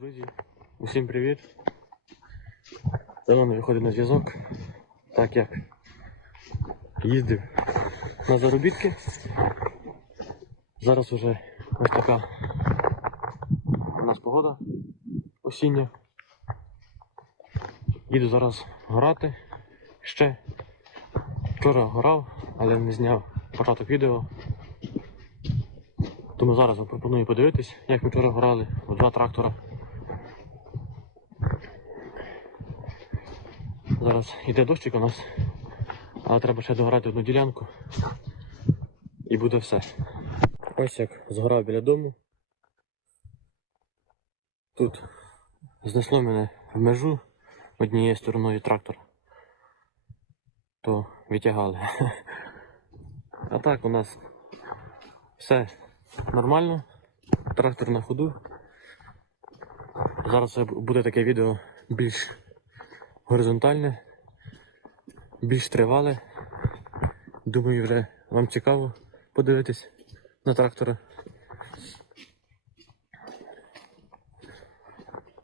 Друзі, усім привіт. Не виходить на зв'язок, так як їздив на заробітки. Зараз уже ось така у нас погода осіння. Їду зараз горати ще. Вчора горав, але не зняв початок відео. Тому зараз вам пропоную подивитись, як ми вчора грали у два трактора. Зараз йде дощик у нас, але треба ще дограти одну ділянку і буде все. Ось як згорав біля дому. Тут знесло мене в межу однією стороною трактор. То відтягали. А так у нас все нормально. Трактор на ходу. Зараз буде таке відео більш горизонтальне, більш тривале. Думаю, вже вам цікаво подивитись на трактора.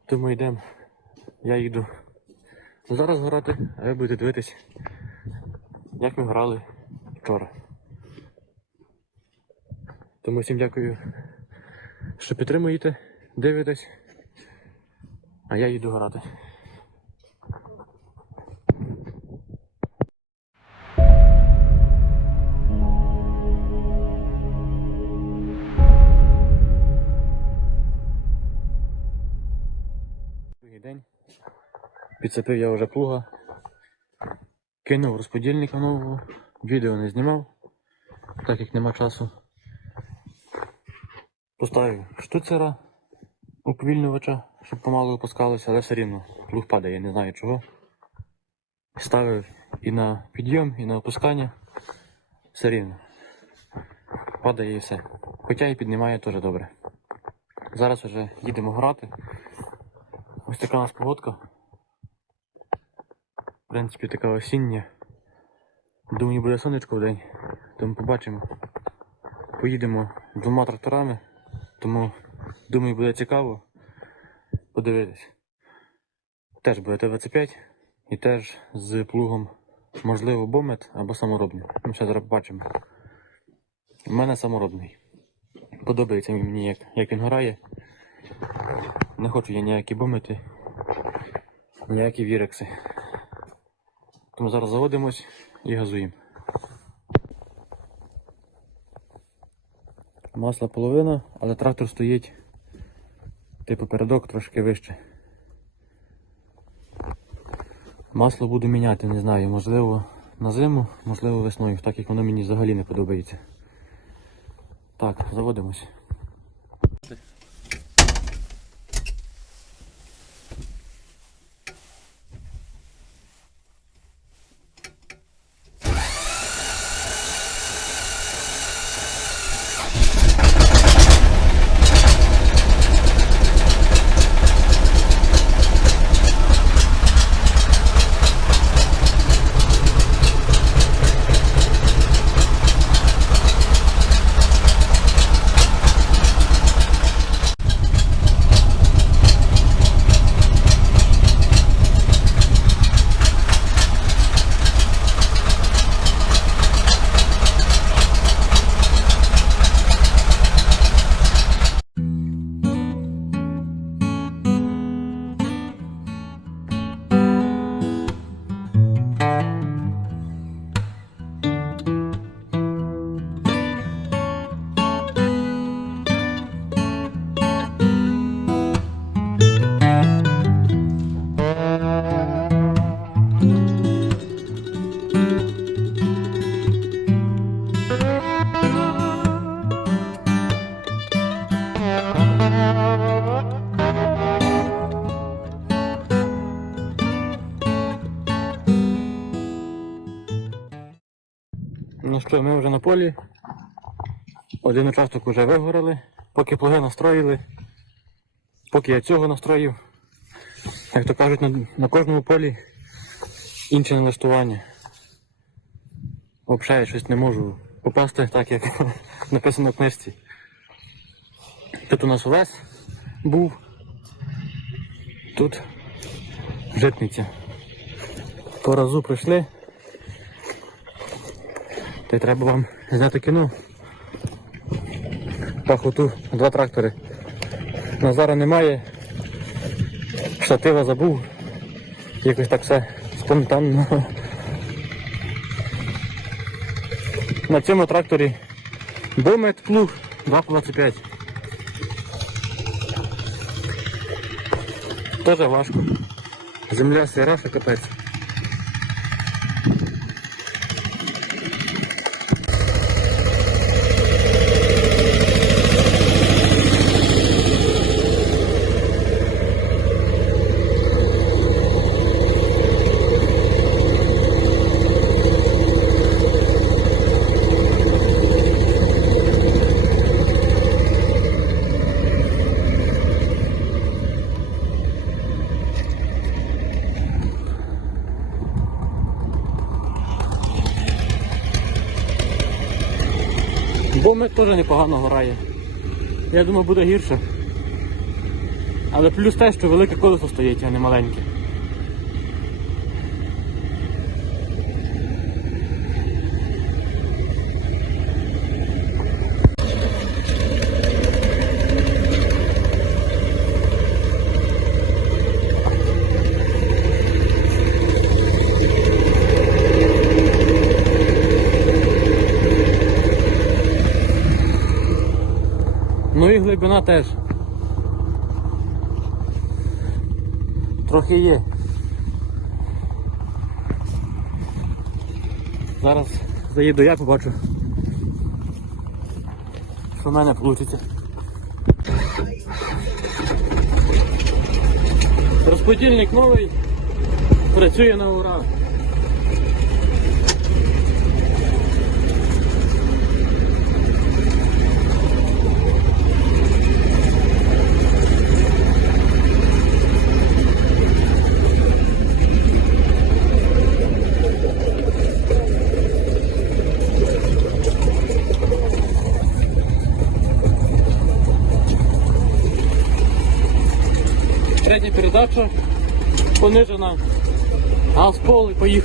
Тому йдемо. Я їду зараз грати, а ви будете дивитись, як ми грали вчора. Тому всім дякую, що підтримуєте, дивитесь. А я їду грати. Підцепив я вже плуга. Кинув розподільника нового. Відео не знімав, так як нема часу. Поставив штуцера уповільнювача, щоб помалу опускалося, але все рівно плуг падає, я не знаю чого. Ставив і на підйом, і на опускання. Все рівно. Падає і все. Хоча і піднімає теж добре. Зараз вже їдемо грати. Ось така у нас погодка. В принципі, така осіння. Думаю, буде сонечко в день. Тому побачимо. Поїдемо двома тракторами. Тому думаю, буде цікаво подивитись. Теж буде Т-25 і теж з плугом, можливо, бомет або саморобний. Ми ще зараз побачимо. У мене саморобний. Подобається мені, як, як він грає. Не хочу я ніякі бомети, ніякі вірекси. Тому зараз заводимось і газуємо. Масла половина, але трактор стоїть типу передок трошки вище. Масло буду міняти, не знаю, можливо на зиму, можливо весною, так як воно мені взагалі не подобається. Так, заводимось. Один участок вже вигорали, поки плуги настроїли, поки я цього настроїв. Як то кажуть, на, на кожному полі інше налаштування. Взагалі я щось не можу попасти так, як написано в книжці. Тут у нас овес був, Тут житниця. По разу пройшли. Та й треба вам зняти кіно. Пахоту два трактори. Назара немає. Штатива забув. Якось так все спонтанно. На цьому тракторі Домет плуг 2,25. Тоже важко. Земля сира, капець. Бомет теж непогано грає. Я думаю, буде гірше. Але плюс те, що велике колесо стоїть, а не маленьке. Глибина теж. Трохи є. Зараз заїду я, побачу. Що в мене вийде. Розподільник новий, працює на ура. Передача понижена. А з поли і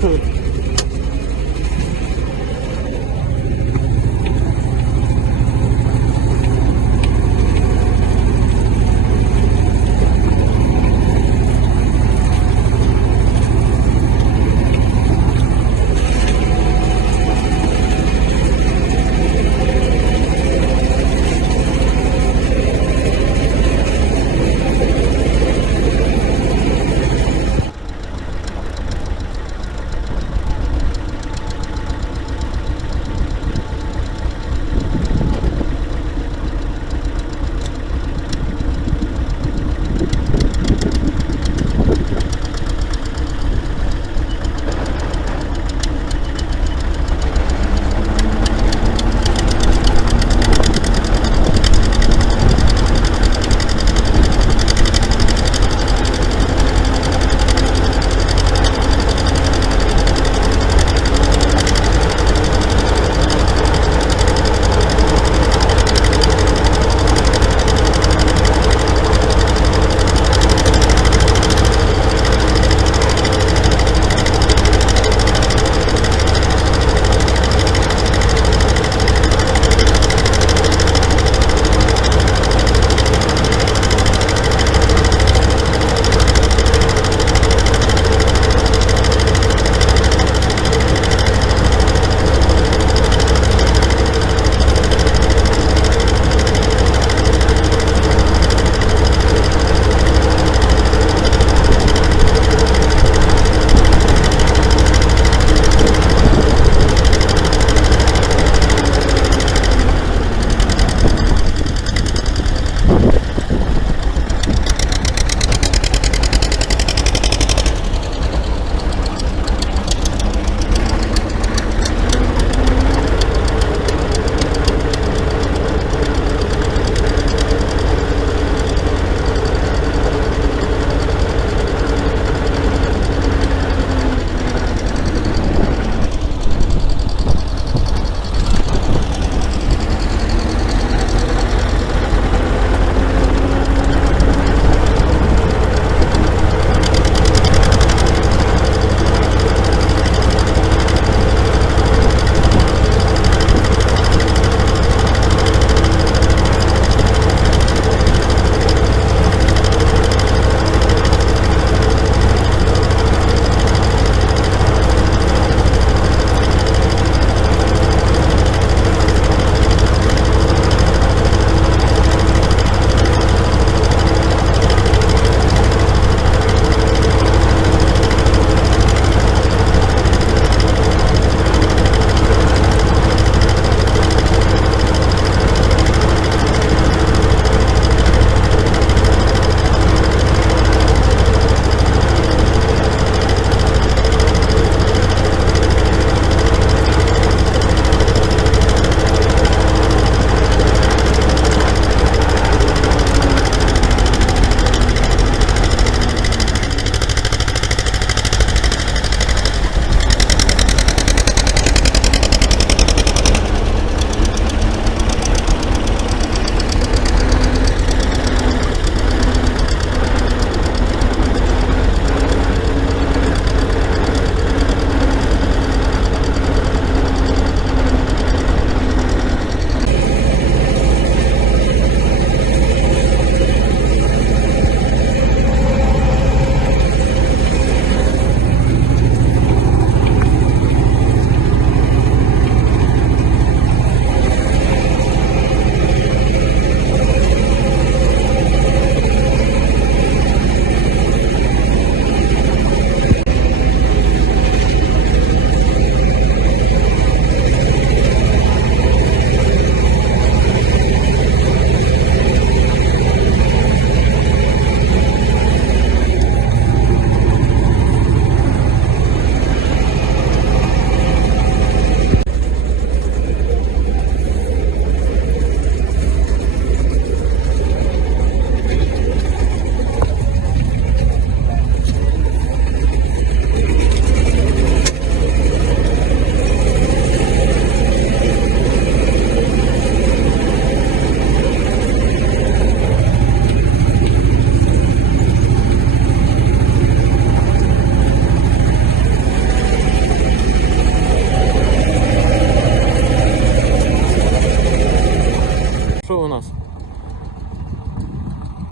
поїхали. нас.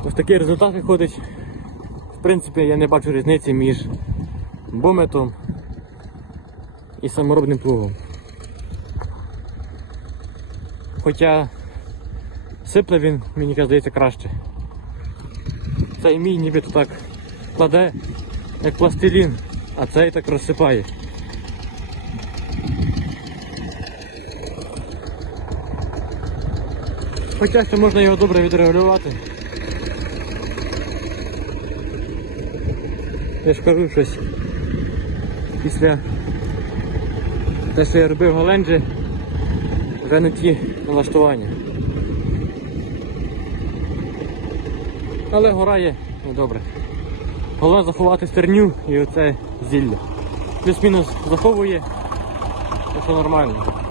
Ось такий результат виходить. В принципі, я не бачу різниці між бометом і саморобним плугом. Хоча сипле він, мені здається, краще. Цей мій нібито так кладе, як пластилін, а цей так розсипає. Хоча ще можна його добре відрегулювати. Я ж кажу щось після те, що я робив Голенджі, вже не ті налаштування. Але гора є, добре. Головне заховати стерню і оце зілля. Плюс-мінус заховує, що нормально.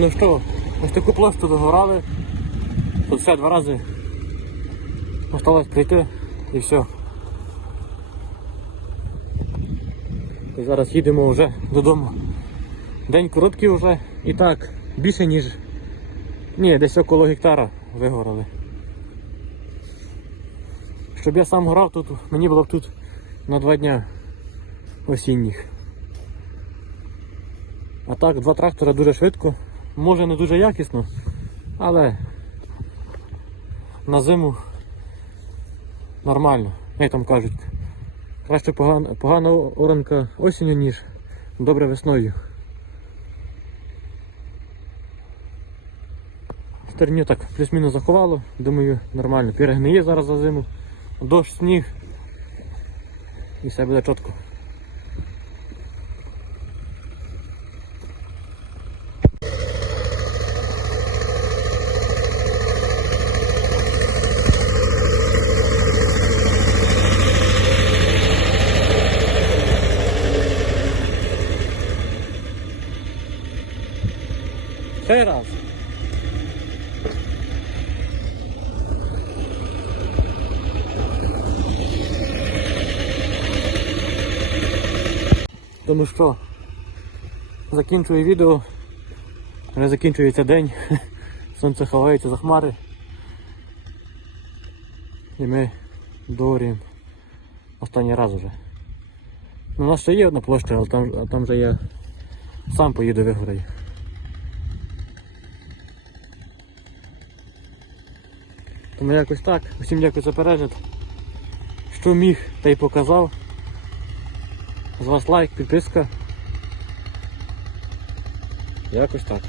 Ну що, ось таку площу догорали. Тут ще два рази осталось прийти і все. І зараз їдемо вже додому. День короткий вже і так, більше ніж. Ні, десь около гектара вигорали. Щоб я сам грав тут, мені було б тут на два дня осінніх. А так, два трактора дуже швидко. Може не дуже якісно, але на зиму нормально, як там кажуть. Краще погана, погана оранка осінню, ніж добре весною. Стерню так плюс-мінус заховало, думаю, нормально. Перегниє зараз за зиму, дощ, сніг і все буде чітко. Ще раз. Тому що закінчую відео, вже закінчується день, сонце ховається за хмари. І ми доріємо останній раз уже. Ну, у нас ще є одна площа, але там, а там же я сам поїду вигораю. Тому якось так. Усім дякую за перегляд. Що міг, та й показав. З вас лайк, підписка. Якось так.